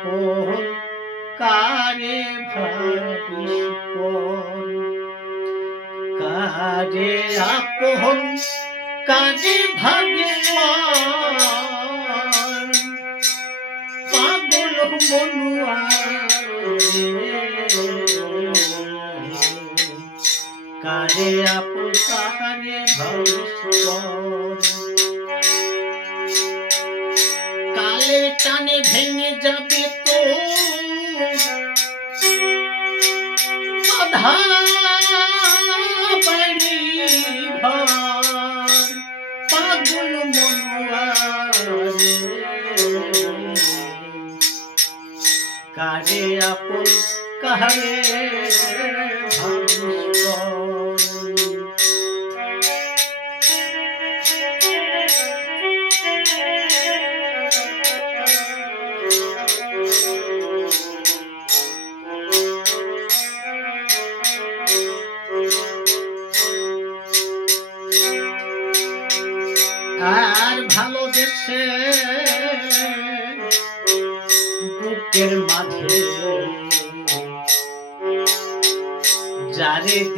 আপন কারে ভাবিস পর কারে আপন? কারে ভাবিস পর পাগল মনুয়া কারে আপন, কারে ভাবিস পর টানে ভেঙে যাবে তো। পাগল মনুয়া কারে আপন কারে ভাবিস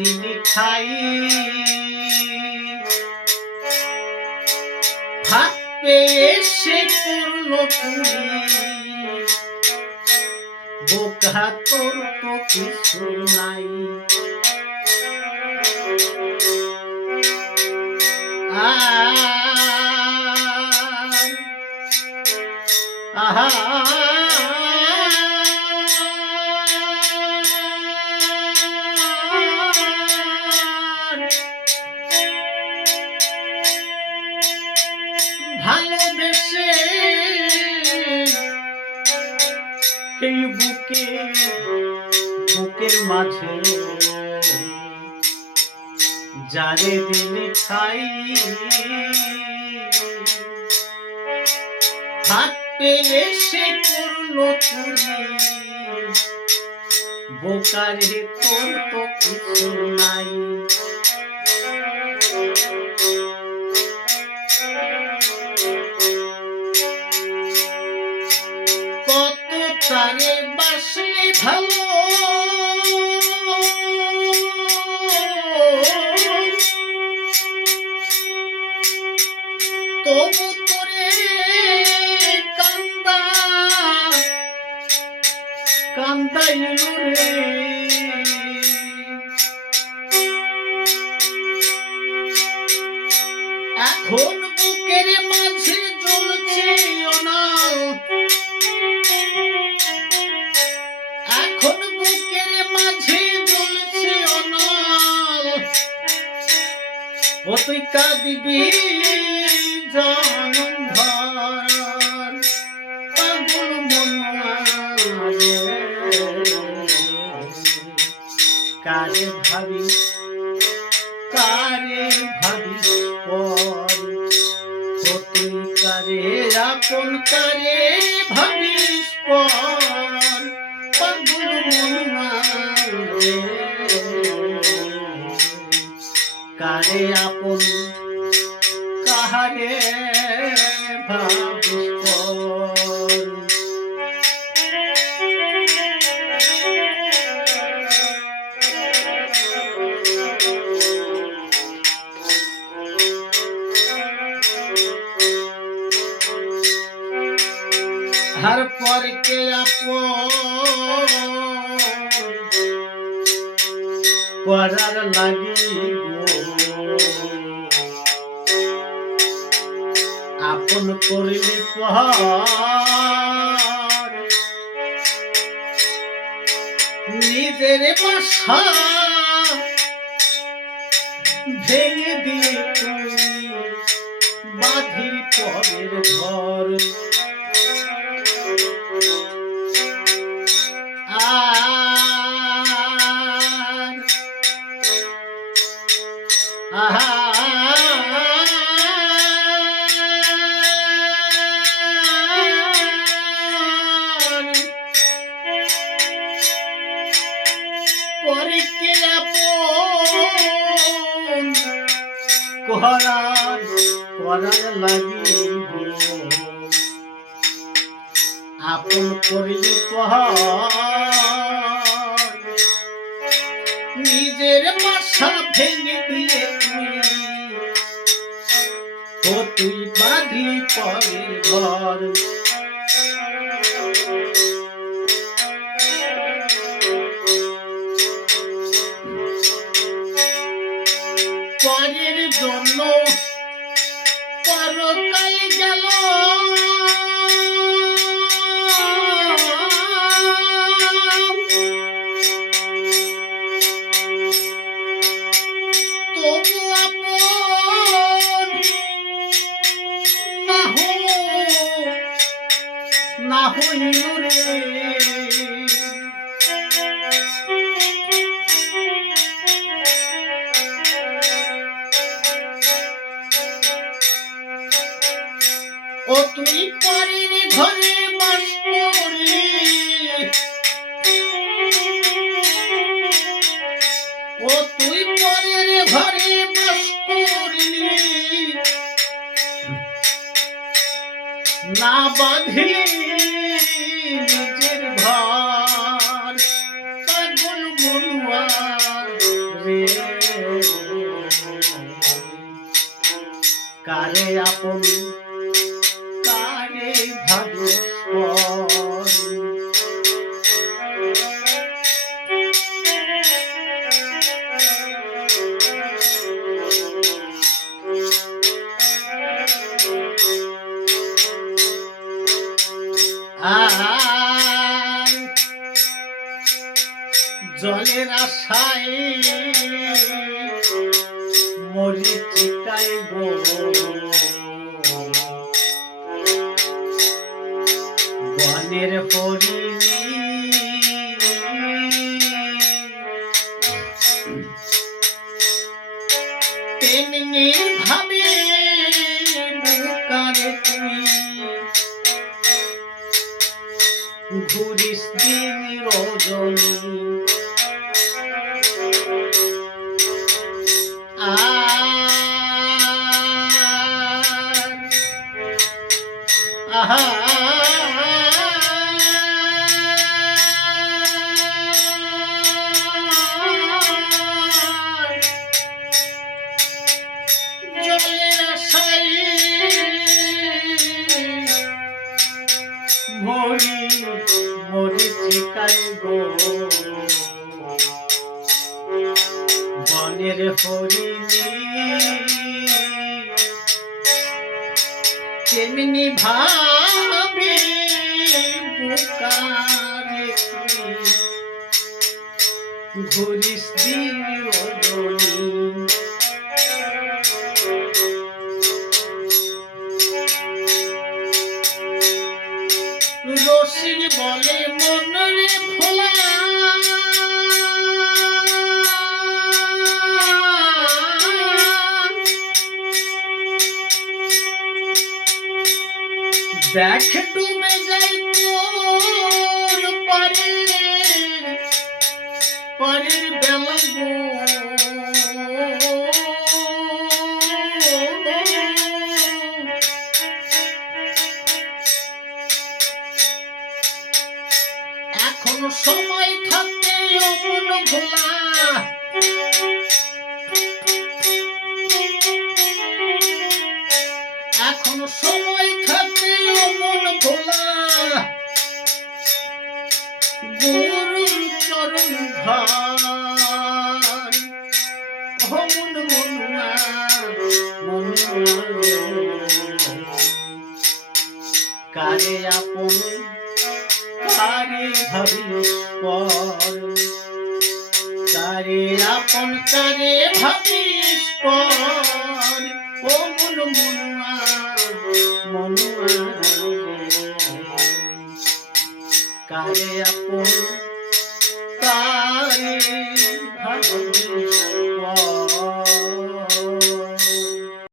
দিনে খাই। হাত পেয়ে সে করল তুমি বোকা তোর তো কিছু নাই। আহা। এই বুকে, বুকের মাঝে। যারে দিলে খাই। হাত পেয়ে সে করল চুরি বোকারে তোর তো কিছু নাই। তবু তোরে কান্দা কান্দাইল রে। এখন বুকের মাঝে জ্বলছে অনাল। এখন বুকের মাঝে জ্বলছে অনল। ও তুই কাঁদিবি? কারে ভাবি কারে ভাবি পর? তুই কারে আপন কারে ভাবিস পর। কারে আপন জানে হর পর কে আপন? করার লাগি আপন করিলি নিজের বাসা করিলি নিজের বাসা ভেঙে দিয়ে তুই বাঁধলি পরের ঘর। জন্য পরকাল গেল। হইল রে কারে আপন কারে আর জলের আশায় বনের হরিণী তেমনি ভাবে বুকারে তুই ঘুরিস দিন রজনী। ঘুরিস দিন রজনী রসিক বলে মন ভোলা। দেখ ডুবে ভোলা এখনও সময় থাকতে অমন ভোলা গুরুর চরণ ভার। অমন মনুয়া কারে আপন, কারে ভাবিস পর। কারে আপন কারে ভাবিস পর। ও মন মনুয়া মনুয়া কারে আপন কারে ভাবিস পর।